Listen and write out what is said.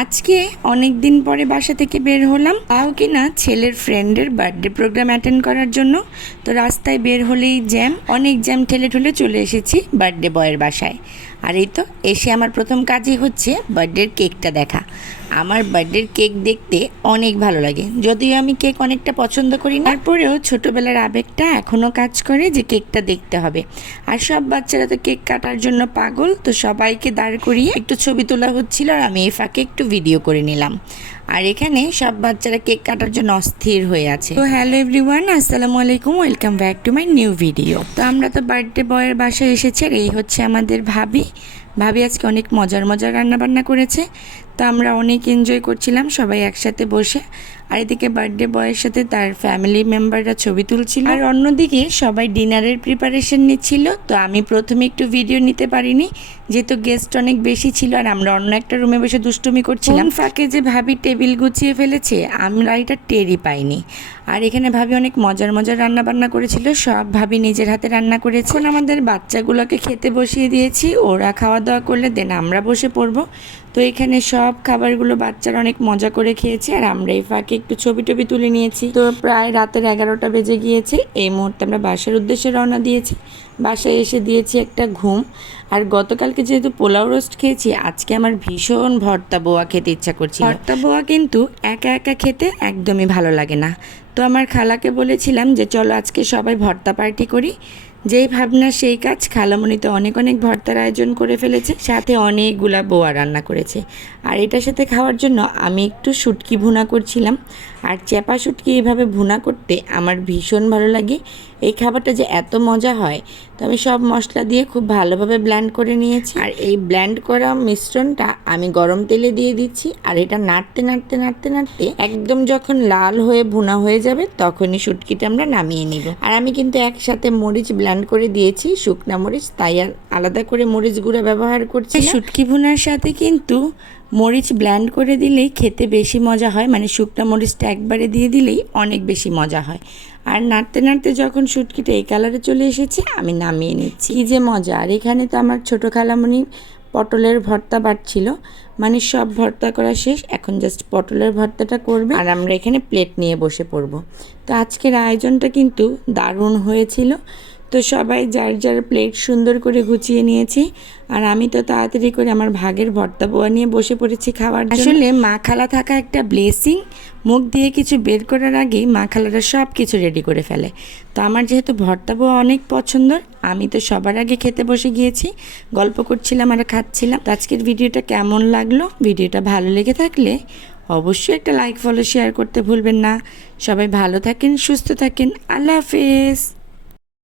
আজকে অনেক দিন পরে বাসা থেকে বের হলাম। তাও কি না ছেলের ফ্রেন্ডের বার্থডে প্রোগ্রাম অ্যাটেন্ড করার জন্য। তো রাস্তায় বের হলেই জ্যাম অনেক জ্যাম ঠেলে ঠুলে চলে এসেছি বার্থডে বয়ের বাসায়। আর এই তো, এসে আমার প্রথম কাজই হচ্ছে বার্থডের কেকটা দেখা। আমার বার্থডের কেক দেখতে অনেক ভালো লাগে, যদিও আমি কেক অনেকটা পছন্দ করি না। তারপরেও ছোটোবেলার আবেগটা এখনও কাজ করে যে কেকটা দেখতে হবে। আর সব বাচ্চারা তো কেক কাটার জন্য পাগল, তো সবাইকে দাঁড় করিয়ে একটু ছবি তোলা হচ্ছিল আর আমি এই ফাঁকে একটু ভিডিও করে নিলাম। আর এখানে সব বাচ্চারা কেক কাটার জন্য অস্থির হয়ে আছে। তো হ্যালো এভরিওয়ান, আসসালামু আলাইকুম, welcome back to my new video. তো আমরা তো বার্থডে বয়ের বাসায় এসেছি, আর এই হচ্ছে আমাদের ভাবি। ভাবি আজকে অনেক মজার মজার রান্না বান্না করেছে, তো আমরা অনেক এনজয় করছিলাম, সবাই একসাথে বসে। আর এদিকে বার্থডে বয়ের সাথে তার ফ্যামিলি মেম্বাররা ছবি তুলছিল। আর অন্যদিকে সবাই ডিনারের প্রিপারেশন নিচ্ছিল, তো আমি প্রথমে একটু ভিডিও নিতে পারিনি, যেহেতু গেস্ট অনেক বেশি ছিল আর আমরা অন্য একটা রুমে বসে দুষ্টুমি করছিলাম। ফাঁকে যে ভাবি টেবিল গুছিয়ে ফেলেছে, আমরা এটা টেরই পাইনি। আর এখানে ভাবি অনেক মজার মজার রান্না বান্না করেছিল, সব ভাবি নিজের হাতে রান্না করেছে। আমাদের বাচ্চাগুলোকে খেতে বসিয়ে দিয়েছি, ওরা খাওয়া দাওয়া করলে দেন আমরা বসে পড়ব। তো এখানে সব খাবারগুলো বাচ্চারা অনেক মজা করে খেয়েছে আর আমরা এই ফাঁকে একটু ছবি টবি তুলে নিয়েছি। তো প্রায় রাতের এগারোটা বেজে গিয়েছে এই মুহূর্তে আমরা বাসার উদ্দেশ্যে রওনা দিয়েছি। বাসায় এসে দিয়েছি একটা ঘুম আর গতকালকে যেহেতু পোলাও রোস্ট খেয়েছি আজকে আমার ভীষণ ভর্তা বোয়া খেতে ইচ্ছা করছিল। ভর্তা বোয়া কিন্তু একা একা খেতে একদমই ভালো লাগে না। তো আমার খালাকে বলেছিলাম যে চলো আজকে সবাই ভর্তা পার্টি করি। যেই ভাবনা, সেই কাজ খালামণিতে অনেক অনেক ভর্তার আয়োজন করে ফেলেছে, সাথে অনেকগুলা বোয়া রান্না করেছে। আর এটার সাথে খাওয়ার জন্য আমি একটু শুটকি ভুনা করছিলাম। আর চেপা শুটকি এভাবে ভুনা করতে আমার ভীষণ ভালো লাগে। এই খাবারটা যে এত মজা হয়, তো আমি সব মশলা দিয়ে খুব ভালোভাবে ব্ল্যান্ড করে নিয়েছি। আর এই ব্ল্যান্ড করা মিশ্রণটা আমি গরম তেলে দিয়ে দিচ্ছি, আর এটা নাড়তে নাড়তে নাড়তে নাড়তে একদম যখন লাল হয়ে ভুনা হয়ে যাবে, তখনই শুটকিটা আমরা নামিয়ে নিব। আর আমি কিন্তু একসাথে মরিচ ব্ল্যান্ড করে দিয়েছি, শুকনা মরিচ, তাই আর আলাদা করে মরিচ গুঁড়া ব্যবহার করছি শুটকি ভুনার সাথে কিন্তু মরিচ ব্ল্যান্ড করে দিলেই খেতে বেশি মজা হয় মানে শুকনা মরিচটা একবারে দিয়ে দিলেই অনেক বেশি মজা হয়। আর নাড়তে নাড়তে যখন শুটকিটা এই কালারে চলে এসেছে, আমি নামিয়ে নিচ্ছি। যে মজা! আর এখানে তো আমার ছোটো খালামণি পটলের ভর্তা বাড়ছিল মানে সব ভর্তা করা শেষ, এখন জাস্ট পটলের ভর্তাটা করবে। আর আমরা এখানে প্লেট নিয়ে বসে পড়ব। তো আজকের আয়োজনটা কিন্তু দারুণ হয়েছিল। তো সবাই যার যার প্লেট সুন্দর করে গুছিয়ে নিয়েছি। আর আমি তো তাড়াতাড়ি করে আমার ভাগের ভর্তা বোয়া নিয়ে বসে পড়েছি খাওয়ার আসলে মা খালা থাকা একটা ব্লেসিং মুখ দিয়ে কিছু বের করার আগেই মা খালারা সব কিছু রেডি করে ফেলে। তো আমার যেহেতু ভর্তা বোয়া অনেক পছন্দর, আমি তো সবার আগে খেতে বসে গিয়েছি। গল্প করছিলাম আর খাচ্ছিলাম। আজকের ভিডিওটা কেমন লাগল? ভিডিওটা ভালো লেগে থাকলে অবশ্যই একটা লাইক ফলো শেয়ার করতে ভুলবেন না। সবাই ভালো থাকেন, সুস্থ থাকেন। আল্লাহ হাফেজ।